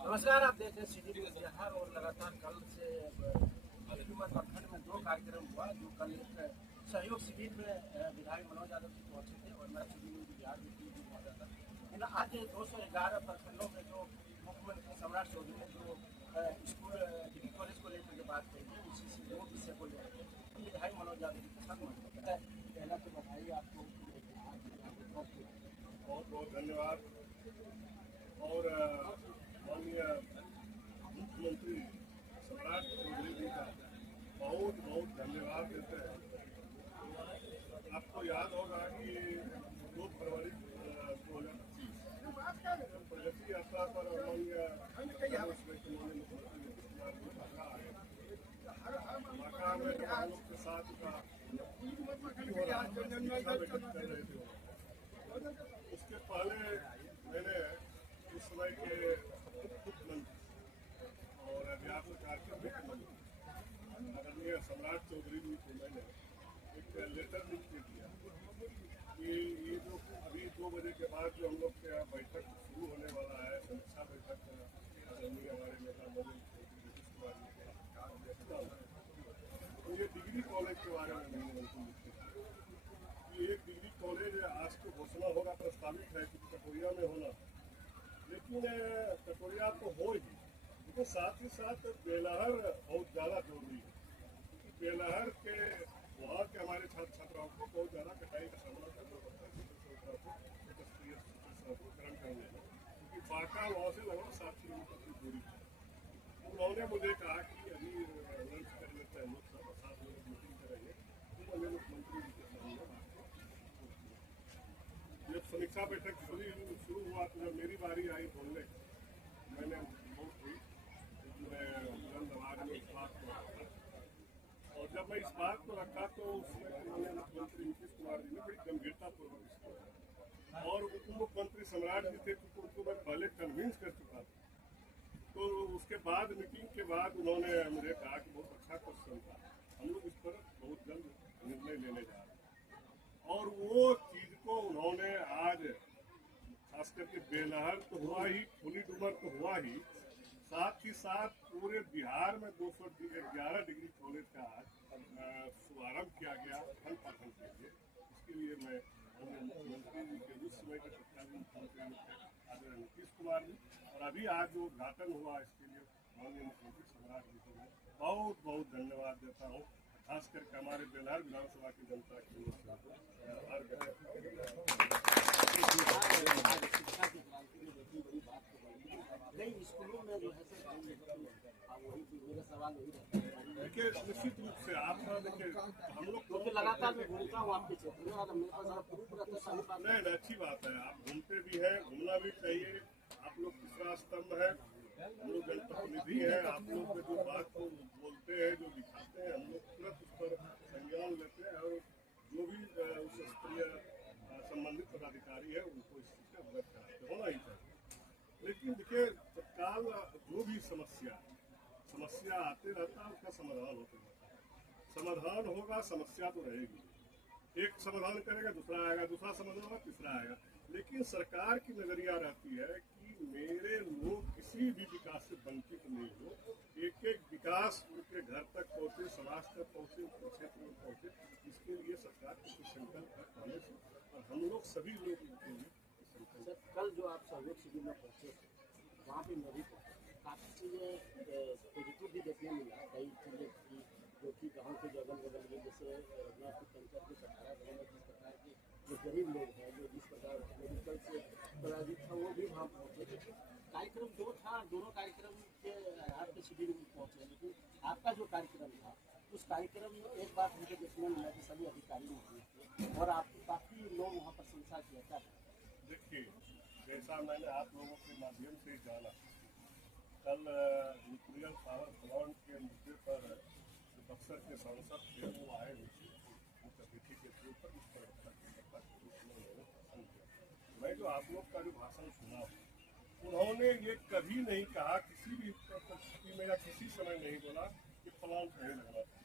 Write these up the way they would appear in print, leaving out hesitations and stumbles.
नमस्कार। आप देख रहे हैं सिटी न्यूज़ बिहार और लगातार कल से हुकूमत प्रखंड में 2 कार्यक्रम हुआ। जो कल एक सहयोग शिविर में विधायक मनोज यादव जी पहुंचे थे और मैं सिटी न्यूज़ बिहार में भी पहुंचा था। लेकिन आज 211 प्रखंडों में जो मुख्यमंत्री सम्राट चौधरी ने जो स्कूल डिग्री कॉलेज को लेकर के बात कही है, उसी से 2 विषय को लेकर हम विधायक मनोज यादव जी के साथ मौजूद है। पहला तो बधाई आपको, बहुत बहुत धन्यवाद। और माननीय मुख्यमंत्री सम्राट चौधरी जी का बहुत बहुत धन्यवाद देते हैं। आपको याद होगा कि 2 फरवरी 2025 प्रगति यात्रा पर माननीय मुख्यमंत्री नीतीश कुमार जी ढाका आए। ढाका में जब हम लोग के साथ का बैठक कर रहे थे, उसके पहले मैंने उस समय के मुख्यमंत्री और बिहार सरकार के मुख्यमंत्री आदरणीय सम्राट चौधरी जी को मैंने एक लेटर लिख के दिया कि ये जो अभी 2 बजे के बाद जो हम लोग के यहाँ बैठक शुरू होने वाला है, समीक्षा बैठक आदरणीय हमारे नेता नीतीश कुमार जी के अध्यक्षता में, तो ये डिग्री कॉलेज के बारे में मैंने उनको लिखे कि एक डिग्री कॉलेज आज तो घोषणा होगा, प्रस्तावित है कि कटोरिया में होना, लेकिन कटोरिया तो हो ही, लेकिन साथ ही साथ बेलहर बहुत ज़्यादा जरूरी है। क्योंकि बेलहर के वहाँ के हमारे छात्र छात्राओं को बहुत ज़्यादा कठिनाई का सामना करना पड़ता है ग्रहण करने में, क्योंकि बांका वहाँ से लगभग 7 किलोमीटर की दूरी है। उन्होंने मुझे कहा कि अभी लंच कर लेते हैं, लोग सब साथ में मीटिंग करेंगे, तो मैंने मुख्यमंत्री जी के सामने जब समीक्षा बैठक शुरू हुआ तो जब मेरी बारी आई बोलने, मैंने बहुत हुई, मैं बुलंद आवाज में इस बात को रखा। और जब मैं इस बात को रखा तो उसमें माननीय मुख्यमंत्री नीतीश कुमार जी ने बड़ी गंभीरतापूर्वक इसको, और उप मुख्यमंत्री सम्राट जी थे तो उनको मैं पहले कन्विंस कर चुका था। तो उसके बाद मीटिंग के बाद उन्होंने मुझे कहा कि बहुत अच्छा क्वेश्चन था, हम लोग इस पर बहुत जल्द निर्णय लेने जा रहे हैं। और वो चीज को उन्होंने आज खास करके बेलहर तो हुआ ही, फुली डूमर तो हुआ ही, साथ ही साथ पूरे बिहार में 211 डिग्री कॉलेज का आज शुभारंभ किया गया खंड पाठन के लिए। इसके लिए मैं मुख्यमंत्री जी के उस समय के तत्कालीन मुख्यमंत्री आदरणीय नीतीश कुमार जी और अभी आज जो उद्घाटन हुआ इसके लिए माननीय मुख्यमंत्री सम्राट जी को मैं बहुत बहुत धन्यवाद देता हूँ। खास करके हमारे बेलहर विधानसभा की जनता की ओर से आभार व्यक्त कई स्कूलों में जो है मेरा सवाल वही रहता है। देखिए, निश्चित रूप से आप देखिए हम लोग क्योंकि लगातार मैं घूमता हूँ आपके क्षेत्र में और मेरे पास प्रूफ रहता है। नहीं, अच्छी बात है, आप घूमते भी हैं, घूमना भी चाहिए। आप लोग तीसरा स्तंभ है, हम लोग जनप्रतिनिधि हैं, आप लोग जो बात को बोलते हैं, जो दिखाते हैं, हम लोग तुरंत उस पर संज्ञान लेते हैं और जो भी उस स्तरीय संबंधित पदाधिकारी है उनको इस चीज से अवगत कराते होना ही चाहिए। लेकिन देखिए, तत्काल जो भी समस्या आते रहता है उसका समाधान होते रहता है। समाधान होगा, समस्या तो रहेगी, एक समाधान करेगा दूसरा आएगा, दूसरा समाधान होगा तीसरा आएगा, लेकिन सरकार की नजरिया रहती है कि मेरे लोग किसी भी विकास से वंचित नहीं हो, एक एक विकास उनके घर तक पहुंचे, समाज तक पहुंचे, उनके क्षेत्र में पहुंचे, इसके लिए सरकार को संकल्प है पहले से, और हम लोग सभी लोग इनके लिए संकल्प। कल जो आप सहयोग शिविर में पहुंचे वहाँ पे मैं भी पहुँचा, काफ़ी चीज़ें पॉजिटिव भी देखने मिला। कई चीज़ें थी जो कि गाँव के जो अगल बगल में, जैसे रघुनाथपुर पंचायत के 18 गाँव में जिस प्रकार के जो गरीब लोग हैं, जो जिस प्रकार मेडिकल से प्रभावित था, वो भी वहाँ पहुँचे। लेकिन कार्यक्रम 2 था, दोनों कार्यक्रम के आधार पर शिविर में पहुँचे, लेकिन आपका जो कार्यक्रम था उस कार्यक्रम में एक बात मुझे देखने मिला कि सभी अधिकारी मौजूद थे और आपकी काफ़ी लोग वहाँ प्रशंसा किया था। देखिए, जैसा मैंने आप लोगों के माध्यम से जाना, कल न्यूक्लियर पावर प्लांट के मुद्दे पर जो बक्सर के सांसद थे वो आए हुए थे, उनके अतिथि के तौर पर इस पर मैं जो आप लोग का जो भाषण सुना, उन्होंने ये कभी नहीं कहा, किसी भी परिस्थिति में या किसी समय नहीं बोला कि प्लांट नहीं लगना था।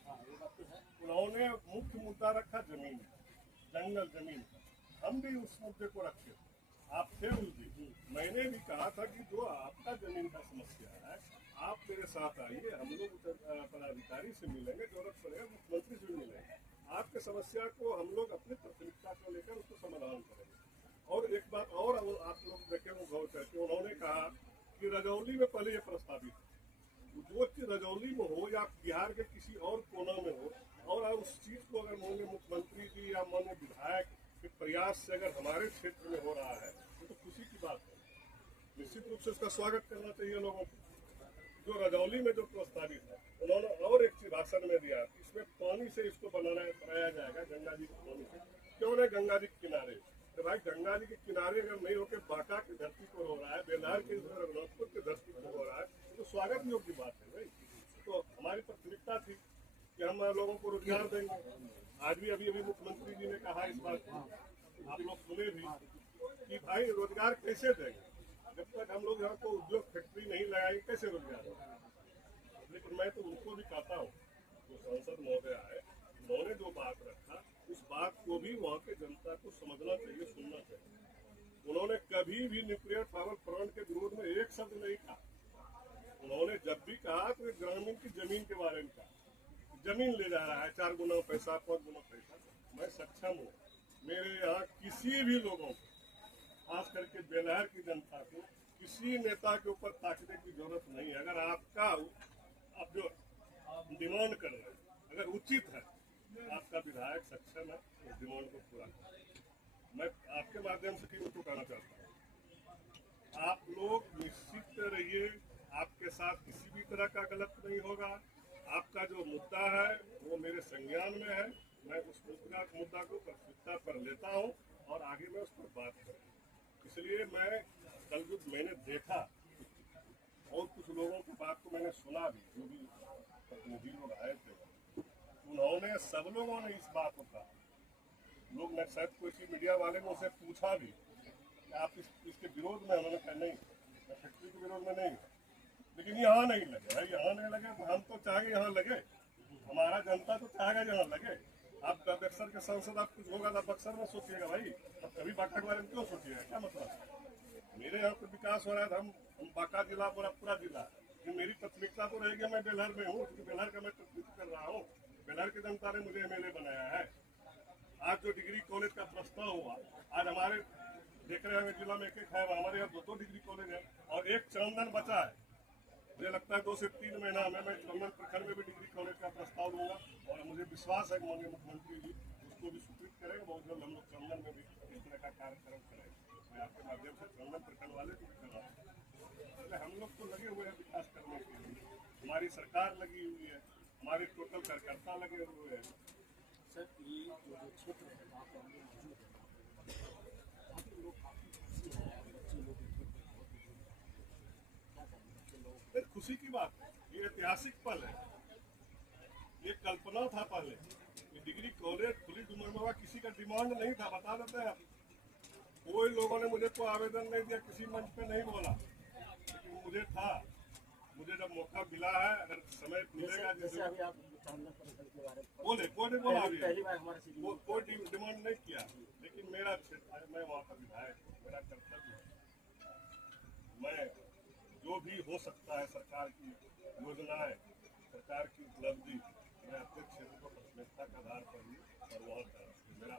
उन्होंने मुख्य मुद्दा रखा जमीन, जंगल जमीन। हम भी उस मुद्दे को रखे, आप थे उस दिन, मैंने भी कहा था कि जो आपका जमीन का समस्या है आप मेरे साथ आइए, हम लोग पदाधिकारी से मिलेंगे, जरूरत पड़ेगा मुख्यमंत्री से भी मिलेंगे, आपके समस्या को हम लोग अपनी प्राथमिकता को लेकर उसको समाधान करेंगे। और एक बात और आप लोग देखे गौर करके, उन्होंने कहा कि रजौली में पहले ये प्रस्तावित जो चीज रजौली में हो या बिहार के किसी और कोना में हो, और उस चीज को अगर माननीय मुख्यमंत्री जी या माननीय विधायक के प्रयास से अगर हमारे क्षेत्र में हो रहा है तो खुशी की बात है। निश्चित रूप से इसका स्वागत करना चाहिए लोगों को। जो रजौली में जो प्रस्तावित है, उन्होंने और एक चीज भाषण में दिया, इसमें पानी से इसको बनाया जाएगा, गंगा जी के पानी से। क्यों नहीं गंगा जी के किनारे? तो भाई गंगा जी के किनारे अगर नहीं होकर बांका की धरती पर हो रहा है, बेलहर के रघुनाथपुर की धरती पर हो रहा है, तो स्वागत योग्य बात है भाई। तो हमारी प्राथमिकता थी कि हम लोगों को रोजगार देंगे। आज भी अभी मुख्यमंत्री जी ने कहा इस बात को, आप लोग सुने भी कि भाई रोजगार कैसे देंगे, जब तक हम लोग यहाँ को उद्योग फैक्ट्री नहीं लगाएंगे कैसे रोजगार होगा। लेकिन मैं तो उनको भी कहता हूँ, जो सांसद महोदय आए, उन्होंने जो बात रखा उस बात को भी वहाँ के जनता को समझना चाहिए, सुनना चाहिए। उन्होंने कभी भी न्यूक्लियर पावर प्लांट के विरोध में एक शब्द नहीं कहा। उन्होंने जब भी कहा तो ग्रामीण की जमीन के बारे में कहा, जमीन ले जा रहा है 4 गुना पैसा 5 गुना पैसा। मैं सक्षम हूँ, मेरे यहाँ किसी भी लोगों को, खास करके बेलहर की जनता को, किसी नेता के ऊपर ताकने की जरूरत नहीं है। अगर आपका आप जो डिमांड कर रहे हैं अगर उचित है, आपका विधायक सक्षम है उस डिमांड को पूरा करें। मैं आपके माध्यम से टीम को कहना चाहता हूँ, आप लोग निश्चित रहिए, आपके साथ किसी भी तरह का गलत नहीं होगा। आपका जो मुद्दा है वो मेरे संज्ञान में है, मैं उस मुद्दा को प्राथमिकता पर लेता हूँ और आगे मैं उस पर बात करूँ। इसलिए मैं कल जो मैंने देखा और कुछ लोगों की बात को मैंने सुना भी, जो भी प्रतिनिधि लोग आए थे, उन्होंने सब लोगों ने इस बात को कहा। लोग ने शायद कोई मीडिया वाले ने उसे पूछा भी कि आप इसके विरोध में, उन्होंने कहा नहीं, मैं फैक्ट्री के विरोध में नहीं। लेकिन यहाँ नहीं लगे भाई, यहाँ नहीं लगे तो हम तो चाहेंगे यहाँ लगे, हमारा जनता तो चाहेगा यहाँ लगे। आप बक्सर के सांसद, आप कुछ होगा तो बक्सर में सोचिएगा भाई, अब कभी बांका के बारे में क्यों सोचिएगा, क्या मतलब? मेरे यहाँ पे विकास हो रहा है, हम बांका जिला पूरा जिला, मेरी प्राथमिकता तो रहेगी, मैं बेलहर में हूँ, क्योंकि बेलहर का मैं प्रतिनिधित्व कर रहा हूँ। बेलहर की जनता ने मुझे एमएलए बनाया है। आज जो डिग्री कॉलेज का प्रस्ताव हुआ, आज हमारे देख रहे हैं जिला में एक है, हमारे यहाँ 2 डिग्री कॉलेज है और एक चंदन बचा है। मुझे लगता है 2 से 3 महीना में मैं चंदन प्रखंड में भी डिग्री कॉलेज का प्रस्ताव दूंगा और मुझे विश्वास है कि माननीय मुख्यमंत्री जी उसको भी स्वीकृत करेंगे। बहुत जल्द हम लोग चंदन में भी इस तरह का कार्यक्रम करेंगे। मैं आपके माध्यम से चंदन प्रखंड वाले को भी कर रहा हूँ। हम लोग तो लगे हुए हैं विकास करने के लिए, हमारी सरकार लगी हुई है, हमारे टोटल कार्यकर्ता लगे हुए हैं। सर, ये जो क्षेत्र है वहाँ पर हम लोग मौजूद हैं, वहाँ के लोग काफ़ी खुशी हैं, बच्चे लोग एक खुशी की बात है, ये ऐतिहासिक पल है। ये कल्पना था पहले, ये डिग्री कॉलेज खुली डुमरवा किसी का डिमांड नहीं था, बता देते हैं। कोई लोगों ने मुझे कोई आवेदन नहीं दिया, किसी मंच पे नहीं बोला, लेकिन मुझे था। मुझे जब मौका मिला है, अगर समय मिलेगा, जैसे अभी आप चंदन प्रखंड के बारे में बोले, कोई नहीं बोला, पहली बार हमारे से कोई डिमांड नहीं किया, लेकिन मेरा क्षेत्र है, मैं वहाँ का विधायक, मेरा कर्तव्य है। मैं जो भी हो सकता है, सरकार की योजनाएं, सरकार की उपलब्धि, मैं अपने क्षेत्र को प्राथमिकता के आधार पर ही और वहाँ का मेरा।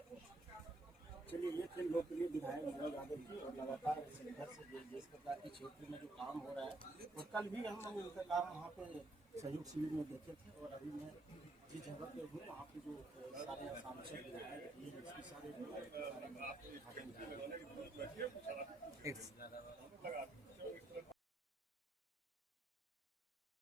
चलिए, ये थे लोकप्रिय विधायक मनोज यादव जी, और लगातार संघर्ष जिस प्रकार के क्षेत्र में जो काम हो रहा है, और कल भी हम लोग उनका काम वहाँ पे सहयोग शिविर में देखे थे। और अभी मैं जिस जगह पे हूँ वहाँ पे जो सारे सांसद विधायक, ये सारे